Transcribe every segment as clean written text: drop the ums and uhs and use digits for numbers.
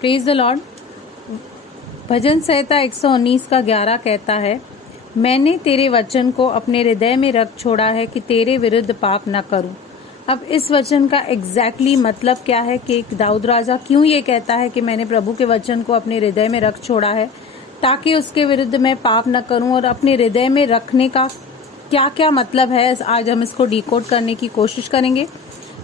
Praise the Lord. भजन संहिता 119 का 11 कहता है, मैंने तेरे वचन को अपने हृदय में रख छोड़ा है कि तेरे विरुद्ध पाप न करूं। अब इस वचन का एग्जैक्टली मतलब क्या है कि दाऊद राजा क्यों ये कहता है कि मैंने प्रभु के वचन को अपने हृदय में रख छोड़ा है ताकि उसके विरुद्ध मैं पाप न करूं, और अपने हृदय में रखने का क्या क्या मतलब है, आज हम इसको डिकोड करने की कोशिश करेंगे।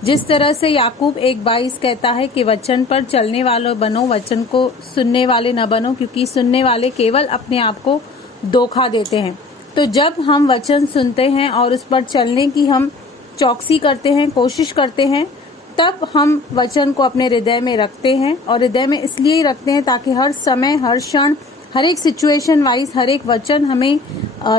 जिस तरह से याकूब 1:22 कहता है कि वचन पर चलने वालों बनो, वचन को सुनने वाले न बनो, क्योंकि सुनने वाले केवल अपने आप को धोखा देते हैं। तो जब हम वचन सुनते हैं और उस पर चलने की हम चौकसी करते हैं, कोशिश करते हैं, तब हम वचन को अपने हृदय में रखते हैं। और हृदय में इसलिए ही रखते हैं ताकि हर समय, हर क्षण, हर एक सिचुएशन वाइज हर एक वचन हमें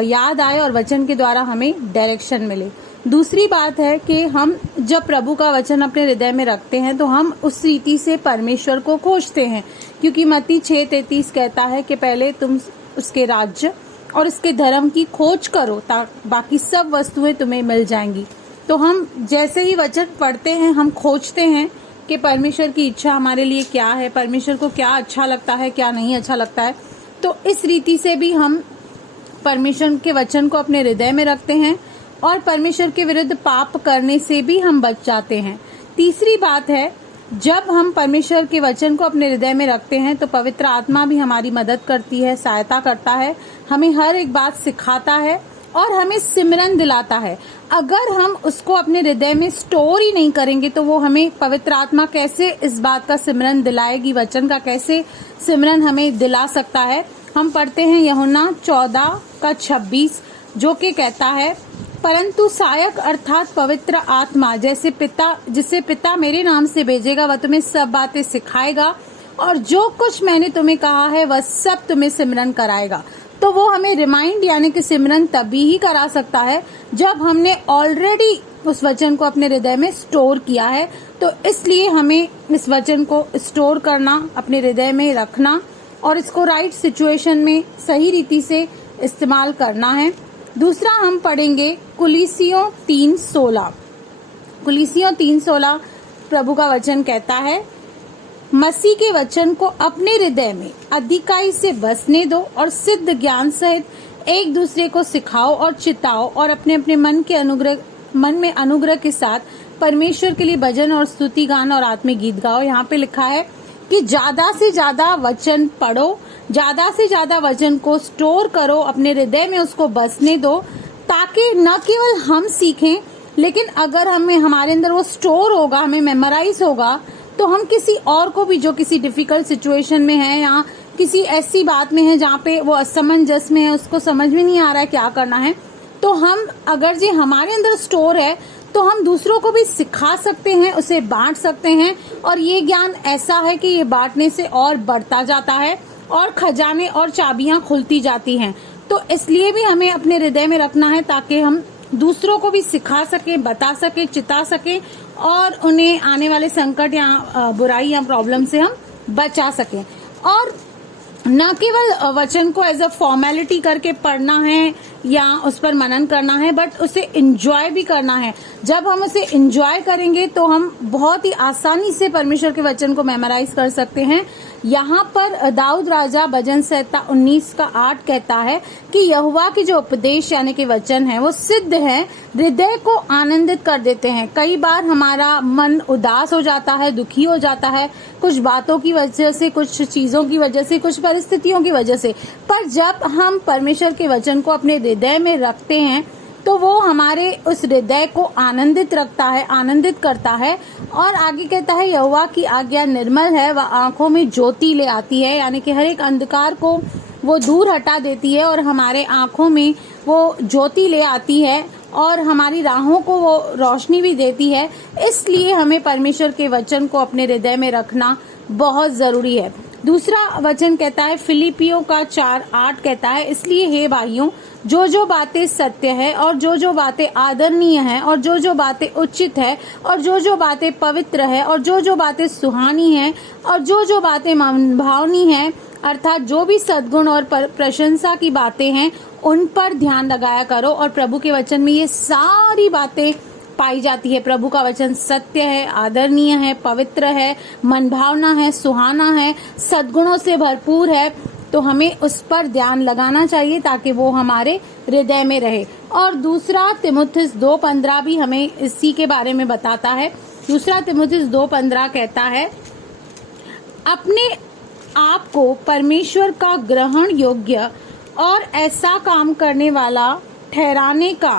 याद आए और वचन के द्वारा हमें डायरेक्शन मिले। दूसरी बात है कि हम जब प्रभु का वचन अपने हृदय में रखते हैं तो हम उस रीति से परमेश्वर को खोजते हैं, क्योंकि मत्ती 6:33 कहता है कि पहले तुम उसके राज्य और उसके धर्म की खोज करो, बाकी सब वस्तुएं तुम्हें मिल जाएंगी। तो हम जैसे ही वचन पढ़ते हैं हम खोजते हैं कि परमेश्वर की इच्छा हमारे लिए क्या है, परमेश्वर को क्या अच्छा लगता है, क्या नहीं अच्छा लगता है। तो इस रीति से भी हम परमेश्वर के वचन को अपने हृदय में रखते हैं और परमेश्वर के विरुद्ध पाप करने से भी हम बच जाते हैं। तीसरी बात है, जब हम परमेश्वर के वचन को अपने हृदय में रखते हैं तो पवित्र आत्मा भी हमारी मदद करती है, सहायता करता है, हमें हर एक बात सिखाता है और हमें सिमरन दिलाता है। अगर हम उसको अपने हृदय में स्टोर ही नहीं करेंगे तो वो हमें पवित्र आत्मा कैसे इस बात का सिमरन दिलाएगी, वचन का कैसे सिमरन हमें दिला सकता है। हम पढ़ते हैं यूहन्ना 14:26 जो कि कहता है, परंतु सहायक अर्थात पवित्र आत्मा जिसे पिता मेरे नाम से भेजेगा वह तुम्हें सब बातें सिखाएगा और जो कुछ मैंने तुम्हें कहा है वह सब तुम्हें सिमरन कराएगा। तो वो हमें रिमाइंड यानी कि सिमरन तभी ही करा सकता है जब हमने ऑलरेडी उस वचन को अपने हृदय में स्टोर किया है। तो इसलिए हमें इस वचन को स्टोर करना, अपने हृदय में रखना और इसको राइट सिचुएशन में सही रीति से इस्तेमाल करना है। दूसरा हम पढ़ेंगे कुलीसियों 3:16। कुलीसियों 3:16 प्रभु का वचन कहता है, मसीह के वचन को अपने हृदय में अधिकाई से बसने दो और सिद्ध ज्ञान सहित एक दूसरे को सिखाओ और चिताओ और अपने अपने मन में अनुग्रह के साथ परमेश्वर के लिए भजन और स्तुति गान और आत्मिक गीत गाओ। यहाँ पे लिखा है कि ज्यादा से ज्यादा वचन पढ़ो, ज्यादा से ज्यादा वचन को स्टोर करो, अपने हृदय में उसको बसने दो, ताकि न केवल हम सीखें, लेकिन अगर हमारे अंदर वो स्टोर होगा, हमें मेमोराइज होगा, तो हम किसी और को भी जो किसी डिफिकल्ट सिचुएशन में है या किसी ऐसी बात में है जहाँ पे वो असमंजस में है, उसको समझ में नहीं आ रहा है क्या करना है, तो हम अगर ये हमारे अंदर स्टोर है तो हम दूसरों को भी सिखा सकते हैं, उसे बांट सकते हैं। और ये ज्ञान ऐसा है कि ये बांटने से और बढ़ता जाता है और खजाने और चाबियां खुलती जाती हैं। तो इसलिए भी हमें अपने हृदय में रखना है ताकि हम दूसरों को भी सिखा सके, बता सके, चिता सके और उन्हें आने वाले संकट या बुराई या प्रॉब्लम से हम बचा सके। और न केवल वचन को एज अ फॉर्मेलिटी करके पढ़ना है या उस पर मनन करना है, बट उसे एंजॉय भी करना है। जब हम उसे एंजॉय करेंगे तो हम बहुत ही आसानी से परमेश्वर के वचन को मेमोराइज कर सकते हैं। यहाँ पर दाऊद राजा भजन संहिता 19:8 कहता है कि यहोवा के जो उपदेश यानी कि वचन है वो सिद्ध है, हृदय को आनंदित कर देते हैं। कई बार हमारा मन उदास हो जाता है, दुखी हो जाता है, कुछ बातों की वजह से, कुछ चीजों की वजह से, कुछ परिस्थितियों की वजह से, पर जब हम परमेश्वर के वचन को अपने हृदय में रखते हैं तो वो हमारे उस हृदय को आनंदित रखता है, आनंदित करता है। और आगे कहता है, यहोवा की आज्ञा निर्मल है, वह आंखों में ज्योति ले आती है, यानी कि हर एक अंधकार को वो दूर हटा देती है और हमारे आंखों में वो ज्योति ले आती है और हमारी राहों को वो रोशनी भी देती है। इसलिए हमें परमेश्वर के वचन को अपने हृदय में रखना बहुत जरूरी है। दूसरा वचन कहता है, फिलिपियों का 4:8 कहता है, इसलिए हे भाइयों, जो बातें सत्य है और जो बातें आदरणीय है और जो बातें उचित है और जो बातें पवित्र है और जो बातें सुहानी है और जो बातें भावनी है, अर्थात जो भी सद्गुण और प्रशंसा की बातें हैं उन पर ध्यान लगाया करो। और प्रभु के वचन में ये सारी बातें पाई जाती है। प्रभु का वचन सत्य है, आदरणीय है, पवित्र है, मनभावना है, सुहाना है, सद्गुणों से भरपूर है। तो हमें उस पर ध्यान लगाना चाहिए ताकि वो हमारे हृदय में रहे। और दूसरा तीमुथियुस 2:15 भी हमें इसी के बारे में बताता है। दूसरा तीमुथियुस 2:15 कहता है, अपने आप को परमेश्वर का ग्रहण योग्य और ऐसा काम करने वाला ठहराने का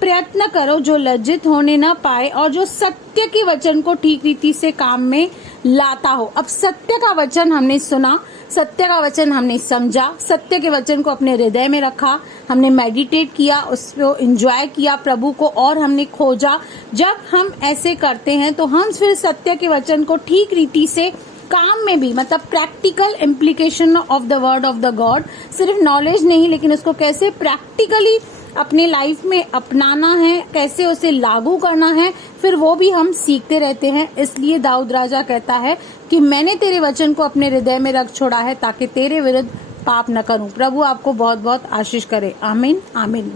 प्रयत्न करो जो लज्जित होने न पाए और जो सत्य के वचन को ठीक रीति से काम में लाता हो। अब सत्य का वचन हमने सुना, सत्य का वचन हमने समझा, सत्य के वचन को अपने हृदय में रखा, हमने मेडिटेट किया, उसको एंजॉय किया प्रभु को, और हमने खोजा। जब हम ऐसे करते हैं तो हम फिर सत्य के वचन को ठीक रीति से काम में भी, मतलब practical implication of the word of the God, सिर्फ नॉलेज नहीं लेकिन उसको कैसे प्रैक्टिकली अपने लाइफ में अपनाना है, कैसे उसे लागू करना है, फिर वो भी हम सीखते रहते हैं। इसलिए दाऊद राजा कहता है कि मैंने तेरे वचन को अपने हृदय में रख छोड़ा है ताकि तेरे विरुद्ध पाप न करूं। प्रभु आपको बहुत बहुत आशीष करे। आमीन आमीन।